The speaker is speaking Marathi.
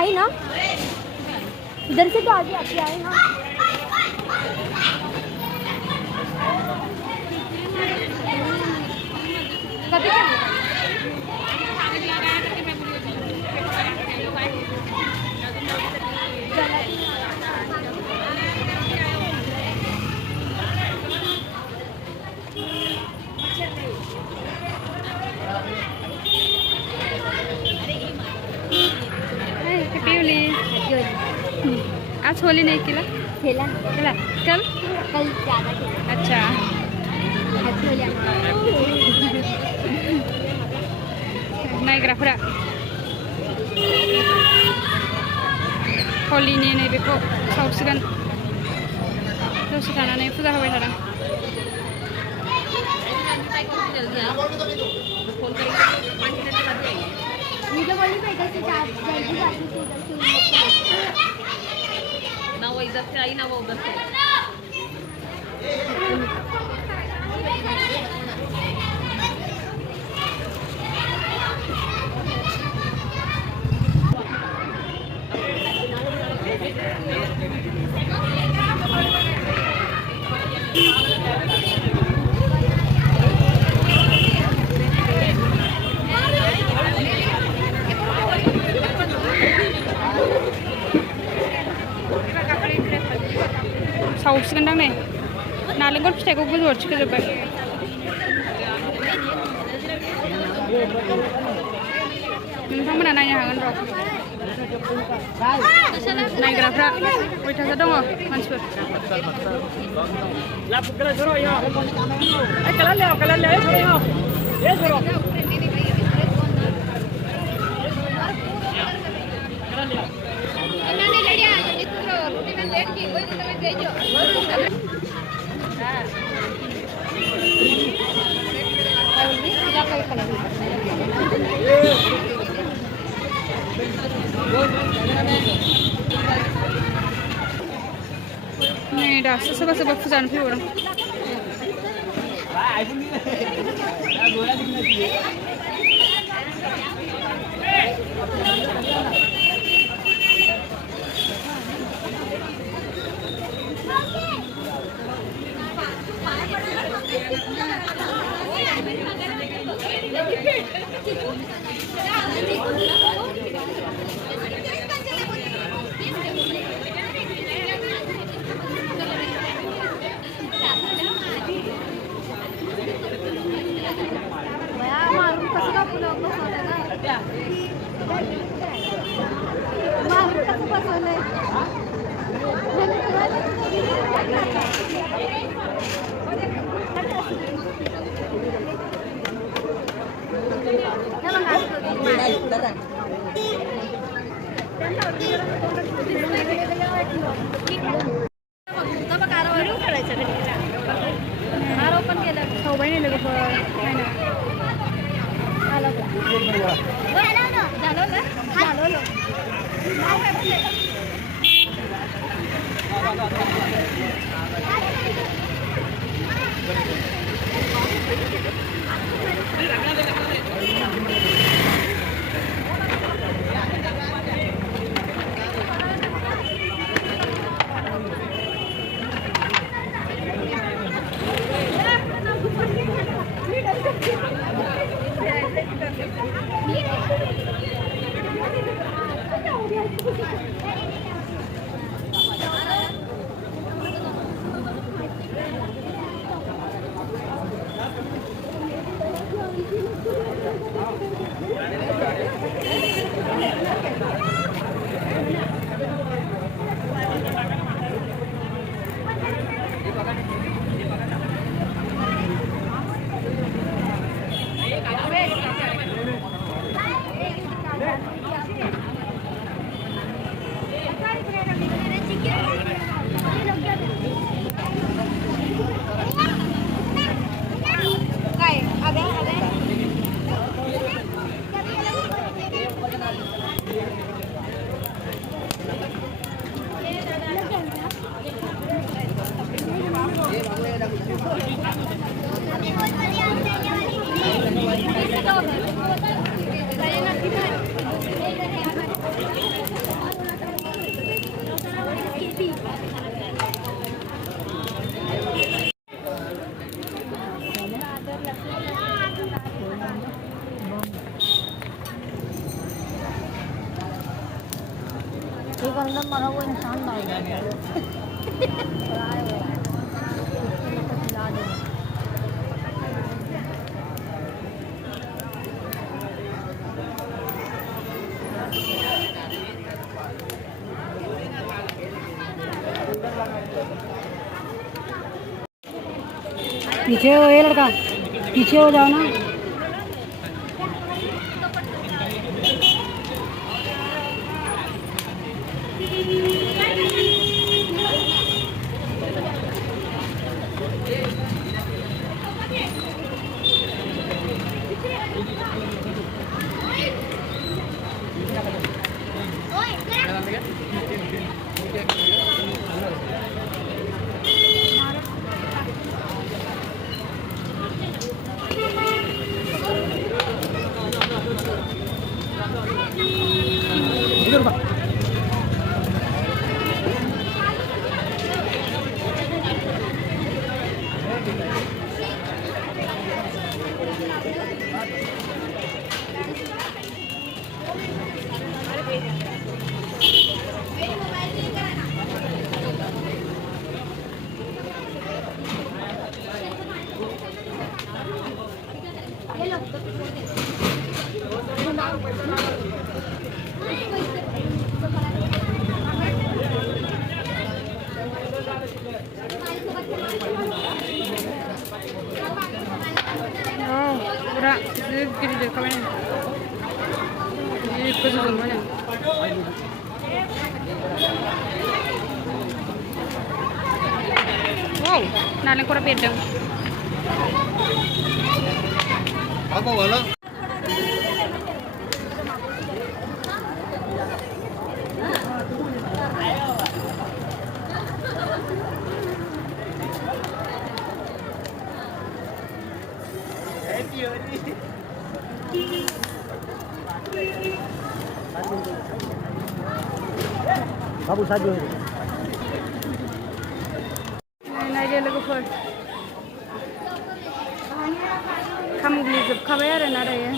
आई ना, इधर से तो आगे आके आए ना। आज होली नहीं खेला? खेला खेला कल? कल ज़्यादा खेला। अच्छा आज होली नायग्राफोरा हलिनि नैबेखौ सावसिगोन दसे थानानै फुजा होबाय थादों। ना वो इधर से आई ना वो उधर से। सावसिगोनदां नै नालेंखर फिथाइखौ गोजौआव थिखोजोब्बाय। नोंथांमोना नायनो हागोन र'। नायग्राफ्रा अयथासार दङ मानसिफोर। नै दासो सोरबा सोरबा फुजानो फैबावदों। सावबाय नै लोगोफोर नायनो। मरा वो इंसान ना हो गया पीछे हो ये लड़का, पीछे हो जाओ ना। Ora, gini deh kalian. Ini khusus semuanya. Wow, naling kurang pedang. Apa wala? Babu saja. Nah, dia lagu for. Kamu beli jeb kabar ada ya?